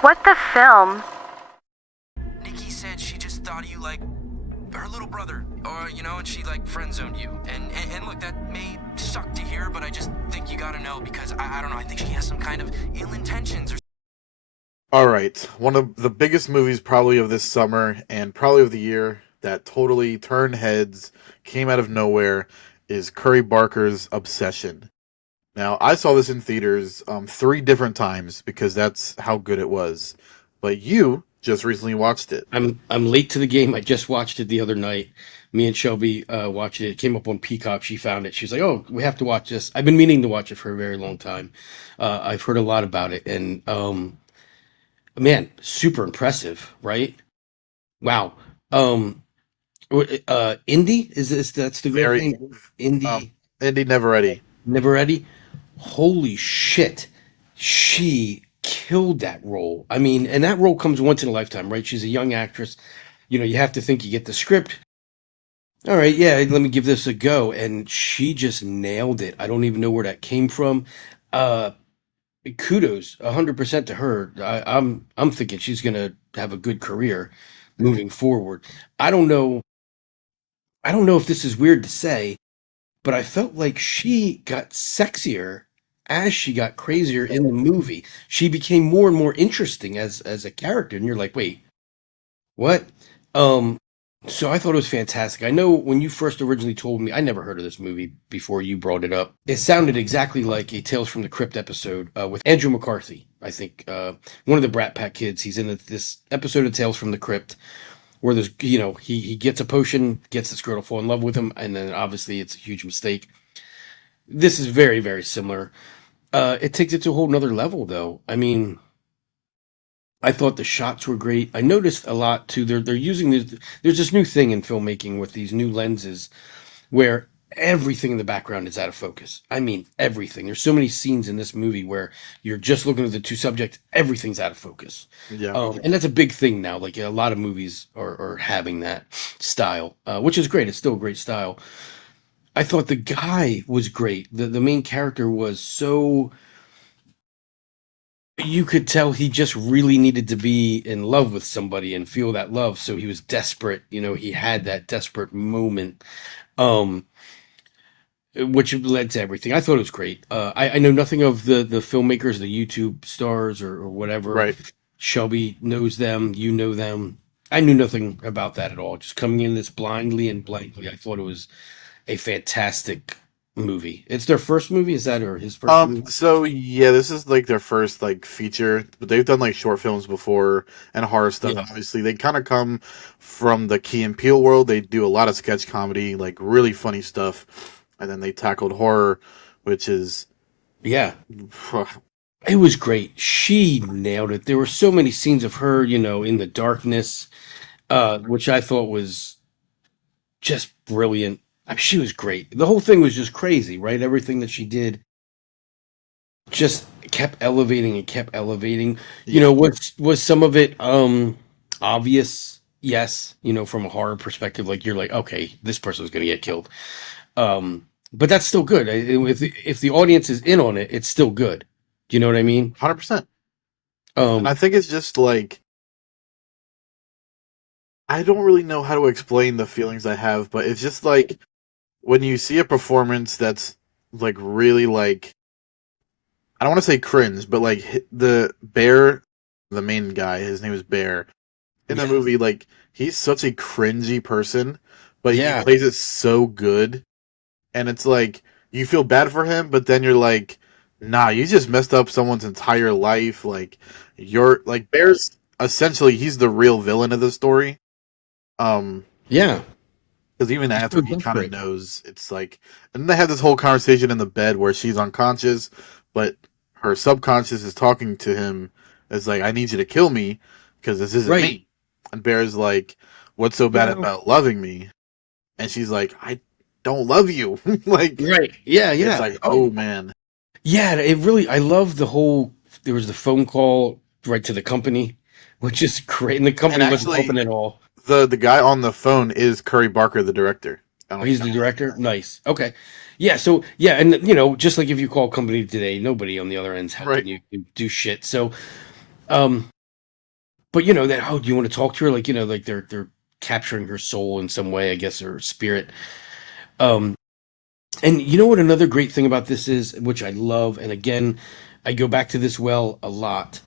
What the film? Nikki said she just thought of you like her little brother, or and she like friend zoned you. And look, that may suck to hear, but I just think you gotta know because I don't know. I think she has some kind of ill intentions or. All right, one of the biggest movies probably of this summer and probably of the year that totally turned heads, came out of nowhere, is Curry Barker's Obsession. Now, I saw this in theaters three different times because that's how good it was. But you just recently watched it. I'm late to the game. I just watched it the other night. Me and Shelby watched it. It came up on Peacock. She found it. She was like, "Oh, we have to watch this." I've been meaning to watch it for a very long time. I've heard a lot about it, and man, super impressive, right? Wow. Um, Indy is this? That's the girl's Very, name. um, Indy Indy Neveready. Neveready. Holy shit, she killed that role. I mean, and that role comes once in a lifetime, right? She's a young actress. You have to think you get the script. All right, yeah, let me give this a go. And she just nailed it. I don't even know where that came from. Uh, Kudos, 100% to her. I'm thinking she's gonna have a good career moving forward. I don't know. I don't know if this is weird to say, but I felt like she got sexier as she got crazier in the movie. She became more and more interesting as a character, and you're like, wait, what? Um, so I thought it was fantastic. I know when you first originally told me, I never heard of this movie before you brought it up. It sounded exactly like a Tales from the Crypt episode with Andrew McCarthy. I think one of the Brat Pack kids. He's in this episode of Tales from the Crypt where he gets a potion, gets this girl to fall in love with him, and then obviously it's a huge mistake. This is very, very similar. It takes it to a whole nother level, though. I mean, I thought the shots were great. I noticed a lot too. They're using this. There's this new thing in filmmaking with these new lenses where everything in the background is out of focus. I mean, everything. There's so many scenes in this movie where you're just looking at the two subjects. Everything's out of focus, Yeah. and that's a big thing now. Like a lot of movies are having that style, which is great. It's still a great style. I thought the guy was great. The main character was so you could tell he just really needed to be in love with somebody and feel that love, so he was desperate. He had that desperate moment, um, which led to everything. I thought it was great. I know nothing of the filmmakers, the YouTube stars or whatever. Right. Shelby knows them. You know them. I knew nothing about that at all. Just coming in this blindly and blankly, I thought it was a fantastic movie. It's their first movie, is that or his first movie? So yeah, this is like their first like feature, but they've done like short films before and horror stuff. Yeah, And obviously, they kind of come from the Key and Peele world. They do a lot of sketch comedy, like really funny stuff, and then they tackled horror, which is yeah. It was great. She nailed it. There were so many scenes of her, in the darkness, which I thought was just brilliant. I mean, she was great. The whole thing was just crazy, right? Everything that she did just kept elevating and kept elevating. yeah, Was some of it obvious? Yes, from a horror perspective, like you're like, okay, this person's gonna get killed. But that's still good. If the audience is in on it, it's still good. Do you know what I mean? 100%. And Um, I think it's just like I don't really know how to explain the feelings I have, but it's just like when you see a performance that's like really like I don't want to say cringe, but like the Bear, the main guy, his name is Bear in the yeah, movie. Like he's such a cringy person, but he yeah, plays it so good, and it's like you feel bad for him, but then you're like, nah, you just messed up someone's entire life. Like you're like Bear's essentially he's the real villain of the story. Um, yeah. because even He's after so he kind of desperate. knows, it's like, and then they have this whole conversation in the bed where she's unconscious, but her subconscious is talking to him. It's like, I need you to kill me because this isn't Right. me. And Bear's like, what's so bad Well, about loving me? And she's like, I don't love you. Like, right. Yeah, it's yeah. like, Oh, oh man. yeah. It really. I love the whole. There was the phone call right to the company, which is great, and the And company wasn't actually, helping at all. the guy on the phone is Curry Barker, the director. I don't know Oh, if you he's know the that. director. Nice. Okay. Yeah. So yeah, and just like if you call a company today, nobody on the other end's Right. helping you do shit. So, but that, oh, do you want to talk to her? Like, like they're capturing her soul in some way, I guess, or spirit. Um, and you know what another great thing about this is, which I love, and again, I go back to this well a lot.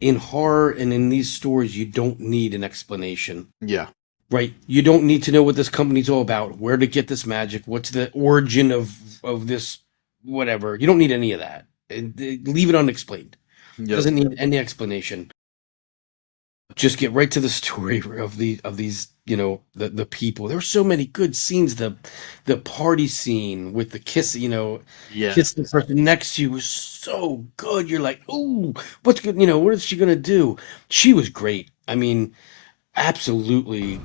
In horror and in these stories, you don't need an explanation, Yeah. right? You don't need to know what this company's all about, where to get this magic, what's the origin of this, whatever. You don't need any of that. Leave it unexplained. Yep. Doesn't need any explanation. Just get right to the story of these, the people. There were so many good scenes. The party scene with the kiss, Yes. kiss the person next to you was so good. You're like, ooh, what's good? What is she gonna do? She was great. I mean, absolutely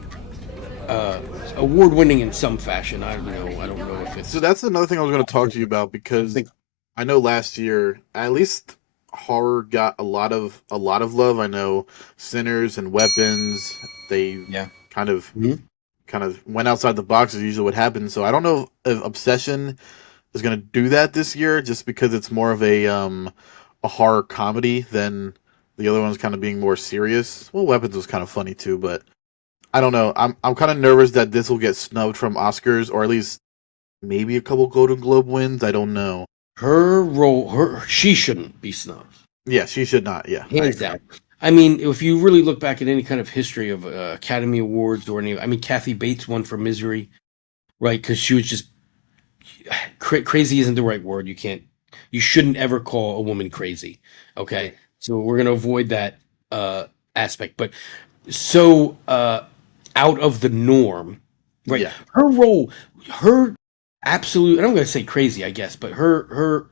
award winning in some fashion. I don't know if So it's that's another thing I was going to talk to you about I because think I know last year, at least horror got a lot of love. I know Sinners and Weapons, they yeah. kind of Mhm. kind of went outside the box as usually what happens. So I don't know if Obsession is going to do that this year just because it's more of a horror comedy than the other ones kind of being more serious. Well, Weapons was kind of funny too, but I don't know. I'm kind of nervous that this will get snubbed from Oscars or at least maybe a couple Golden Globe wins. I don't know. Her role, she shouldn't be snubbed. Yeah, she should not. Yeah, I Hands agree. down. I mean, if you really look back at any kind of history of Academy Awards or any, I mean, Kathy Bates won for Misery, right? Because she was just crazy isn't the right word. You shouldn't ever call a woman crazy. Okay, Right. so we're gonna avoid that uh, aspect. But so out of the norm, right? Yeah. Her role, her absolute, and I'm gonna say crazy, I guess, but her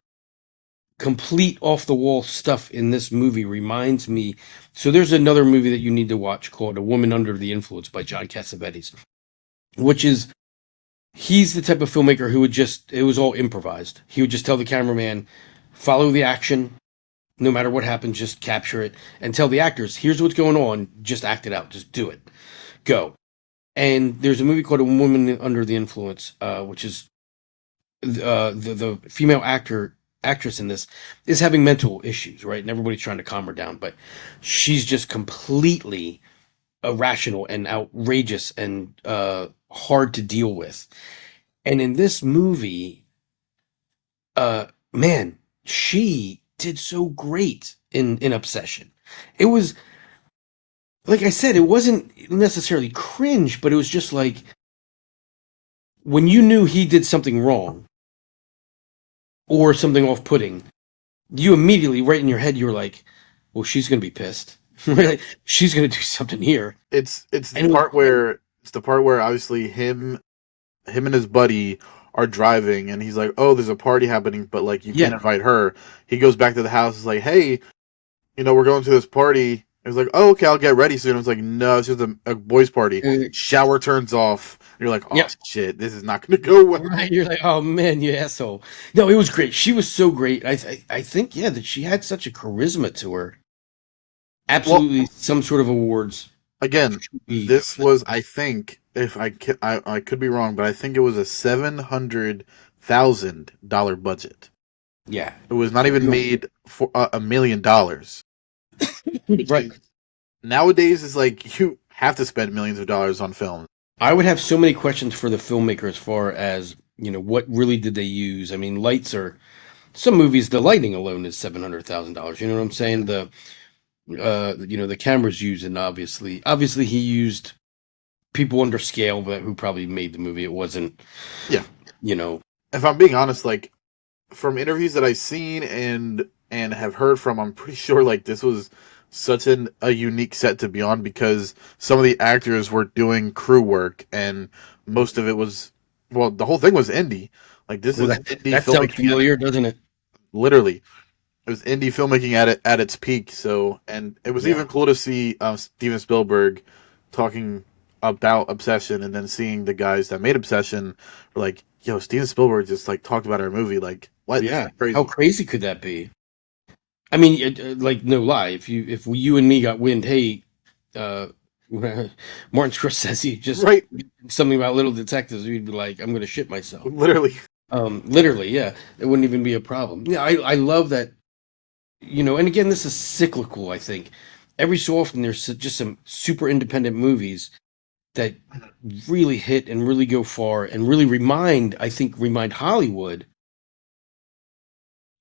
complete off the wall stuff in this movie reminds me. So there's another movie that you need to watch called A Woman Under the Influence by John Cassavetes, which is he's the type of filmmaker who would just it was all improvised. He would just tell the cameraman, follow the action, no matter what happens, just capture it, and tell the actors, here's what's going on, just act it out, just do it, go. And there's a movie called A Woman Under the Influence, which is the female actress in this is having mental issues, right? And everybody's trying to calm her down, but she's just completely irrational and outrageous and hard to deal with. And in this movie, uh, man, she did so great in Obsession. It was like I said, it wasn't necessarily cringe, but it was just like when you knew he did something wrong or something off-putting, you immediately, right in your head, you were like, "Well, she's gonna be pissed. Right? Yeah. Like, she's gonna do something here." It's the And it was part great. where obviously him and his buddy are driving and he's like, "Oh, there's a party happening, but like you can't Yeah, invite her." He goes back to the house, is like, "Hey, we're going to this party." It was like, "Oh, okay, I'll get ready soon." It was like, "No, it's just a boys' party." uh, Shower turns off. And you're like, "Oh yep. shit, this is not going to go Right. well." You're like, "Oh man, you asshole." No, it was great. She was so great. I think yeah that she had such a charisma to her. Well, Absolutely, some sort of awards again, should be this was, I think, if I could be wrong, but I think it was a $700,000 budget. yeah. It was not Yeah. even made for $1 million, which Right. is nowadays is like you have to spend millions of dollars on film. I would have so many questions for the filmmaker as far as, what really did they use? I mean, lights are some movies, the lighting alone is $700,000. You know what I'm saying? The cameras used, and obviously he used people under scale but who probably made the movie. It wasn't, Yeah, you know, if I'm being honest, like from interviews that I've seen and have heard from, I'm pretty sure like this was such a unique set to be on because some of the actors were doing crew work and most of it was, well, the whole thing was indie. Like this well, is that indie that sounds filmmaking at familiar, doesn't it? literally. It was indie filmmaking at its peak. So, and it was Yeah. even cool to see Steven Spielberg talking about Obsession, and then seeing the guys that made Obsession were like, "Yo, Steven Spielberg just like talked about our movie. Like, what? This is Yeah. How crazy." crazy could that be? I mean, like no lie, if you and me got wind, hey, uh, Martin Scorsese just Right? something about Little Detectives, we'd be like, I'm gonna shit myself. Literally. Literally, yeah, it wouldn't even be a problem. Yeah, I love that, and again, this is cyclical, I think. every so often there's just some super independent movies that really hit and really go far and really remind Hollywood.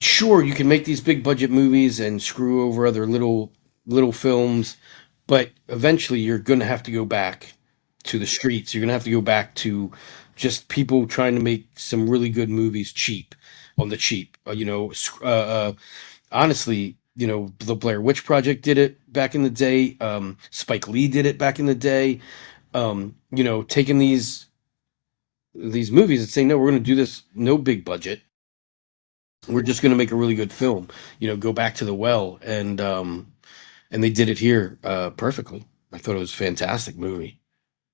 Sure, you can make these big budget movies and screw over other little films, but eventually you're going to have to go back to the streets. You're going to have to go back to just people trying to make some really good movies cheap, on the cheap. Honestly, the Blair Witch Project did it back in the day. Spike Lee did it back in the day. Taking these movies and saying, no, we're going to do this, no big budget. We're just going to make a really good film. Go back to the well, and they did it here perfectly. I thought it was a fantastic movie,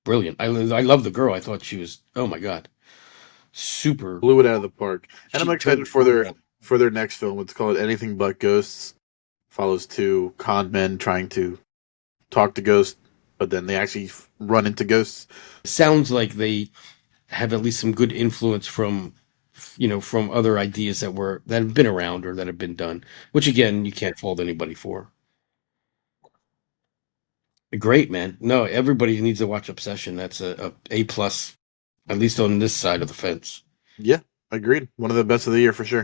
brilliant. I love the girl. I thought she was, oh my god, super. Blew it out of the park. And I'm She excited totally blew it out. for their next film. It's called Anything But Ghosts. Follows two con men trying to talk to ghosts, but then they actually run into ghosts. Sounds like they have at least some good influence from other ideas that have been around or that have been done, which again you can't fault anybody for. Great, man. No, everybody needs to watch Obsession. That's a plus, at least on this side of the fence. Yeah, agreed. One of the best of the year for sure.